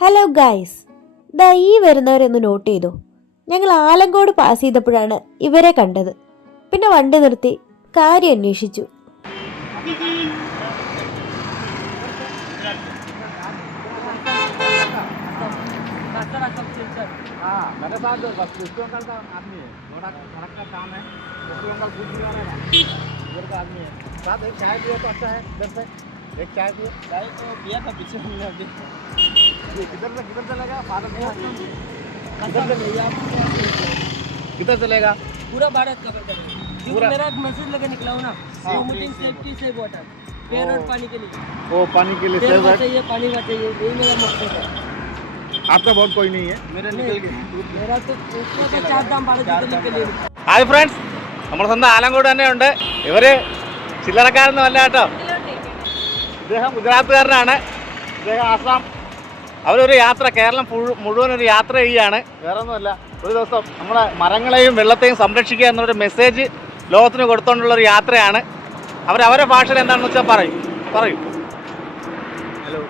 Hello guys, ദാ ഈ വരുന്നവരൊന്ന് not ചെയ്തു. ഞങ്ങൾ ആലങ്കോട് പാസ് ചെയ്തപ്പോഴാണ് ഇവരെ കണ്ടത്. പിന്നെ വണ്ടി നിർത്തി കാര്യം അന്വേഷിച്ചു. एक चाय पिए। चाय तो पिया था पीछे हमने अभी। किधर चलेगा? किधर चलेगा? पूरा भारत कवर करेगा। क्योंकि मेरा एक मैसेज लगा निकला हो ना, वोमिटिंग सेफ्टी सेव वाटर, पेड़ और पानी के लिए। वो पानी के लिए सेव चाहिए, पानी का चाहिए, यही मेरा मकसद है। आपका बहुत कोई नहीं है? मेरा निकल गया। मेरा तो चार दाम भारत के लिए। ഹായ് ഫ്രണ്ട്സ്, നമ്മുടെ സ്വന്തം ആലങ്കോട് തന്നെ ഉണ്ട്. ഇവര് ചില്ലറക്കാരൊന്നും അല്ല കേട്ടോ. ഇദ്ദേഹം ഗുജറാത്തുകാരനാണ്, ഇദ്ദേഹം ആസാം. അവരൊരു യാത്ര, കേരളം മുഴുവൻ ഒരു യാത്ര ചെയ്യുകയാണ്. വേറെ ഒന്നുമല്ല, ഒരു ദിവസം നമ്മളെ മരങ്ങളെയും വെള്ളത്തെയും സംരക്ഷിക്കുക എന്നൊരു മെസ്സേജ് ലോകത്തിന് കൊടുത്തുകൊണ്ടുള്ളൊരു യാത്രയാണ്. അവരവരുടെ ഭാഷയിൽ എന്താണെന്ന് വെച്ചാൽ പറയൂ. हेलो,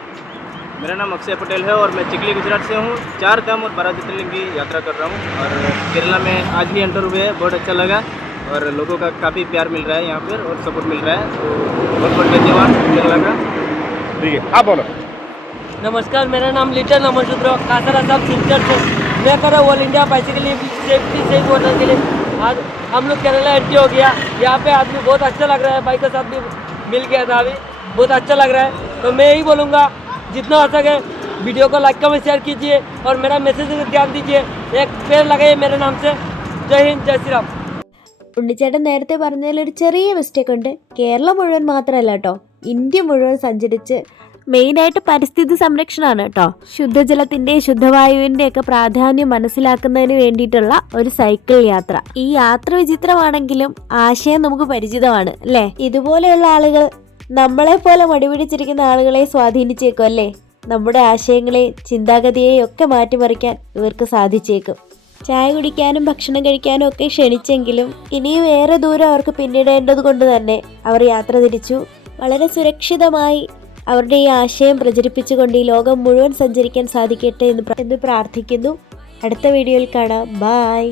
मेरा नाम अक्षय पटेल है और मैं चिखली गुजरात से हूँ। 4 धाम और 12 ज्योतिर्लिंग की यात्रा कर रहा हूँ और केरला में आज ही एंटर हुए हैं। बहुत अच्छा लगा और लोगों का काफ़ी प्यार मिल रहा है यहाँ पर और सपोर्ट मिल रहा है, तो बहुत बहुत धन्यवाद केरला का। ठीक है, आप बोलो। नमस्कार, मेरा नाम लिटन अमरसूत्र कासरा साहब सिंचर से। मैं कर रहा हूँ all India bicycle safety safe water के लिए। आज हम लोग केरला एंट्री हो गया। यहाँ पे आदमी बहुत अच्छा लग रहा है, बाइक के साथ भी मिल गया था, अभी बहुत अच्छा लग रहा है। तो मैं यही बोलूँगा, जितना हो सके वीडियो को लाइक कमेंट शेयर कीजिए और मेरा मैसेज ध्यान दीजिए। एक पेड़ लगाइए मेरे नाम से। जय हिंद, जय श्री राम। ഉണ്ണിച്ചേട്ടൻ നേരത്തെ പറഞ്ഞതിലൊരു ചെറിയ മിസ്റ്റേക്ക് ഉണ്ട്. കേരളം മുഴുവൻ മാത്രമല്ല കേട്ടോ, ഇന്ത്യ മുഴുവൻ സഞ്ചരിച്ച് മെയിനായിട്ട് പരിസ്ഥിതി സംരക്ഷണമാണ് കേട്ടോ. ശുദ്ധജലത്തിന്റെ ശുദ്ധവായുവിന്റെ ഒക്കെ പ്രാധാന്യം മനസ്സിലാക്കുന്നതിന് വേണ്ടിയിട്ടുള്ള ഒരു സൈക്കിൾ യാത്ര. ഈ യാത്ര വിചിത്രമാണെങ്കിലും ആശയം നമുക്ക് പരിചിതമാണ് അല്ലേ? ഇതുപോലെയുള്ള ആളുകൾ നമ്മളെ പോലെ മടിപിടിച്ചിരിക്കുന്ന ആളുകളെ സ്വാധീനിച്ചേക്കും അല്ലേ? നമ്മുടെ ആശയങ്ങളെയും ചിന്താഗതിയെയും ഒക്കെ മാറ്റിമറിക്കാൻ ഇവർക്ക് സാധിച്ചേക്കും. ചായ കുടിക്കാനും ഭക്ഷണം കഴിക്കാനും ഒക്കെ ക്ഷണിച്ചെങ്കിലും ഇനിയും ഏറെ ദൂരം അവർക്ക് പിന്നിടേണ്ടത് കൊണ്ട് തന്നെ അവർ യാത്ര തിരിച്ചു. വളരെ സുരക്ഷിതമായി അവരുടെ ഈ ആശയം പ്രചരിപ്പിച്ചുകൊണ്ട് ഈ ലോകം മുഴുവൻ സഞ്ചരിക്കാൻ സാധിക്കട്ടെ എന്ന് പ്രാർത്ഥിക്കുന്നു. അടുത്ത വീഡിയോയിൽ കാണാം. ബൈ.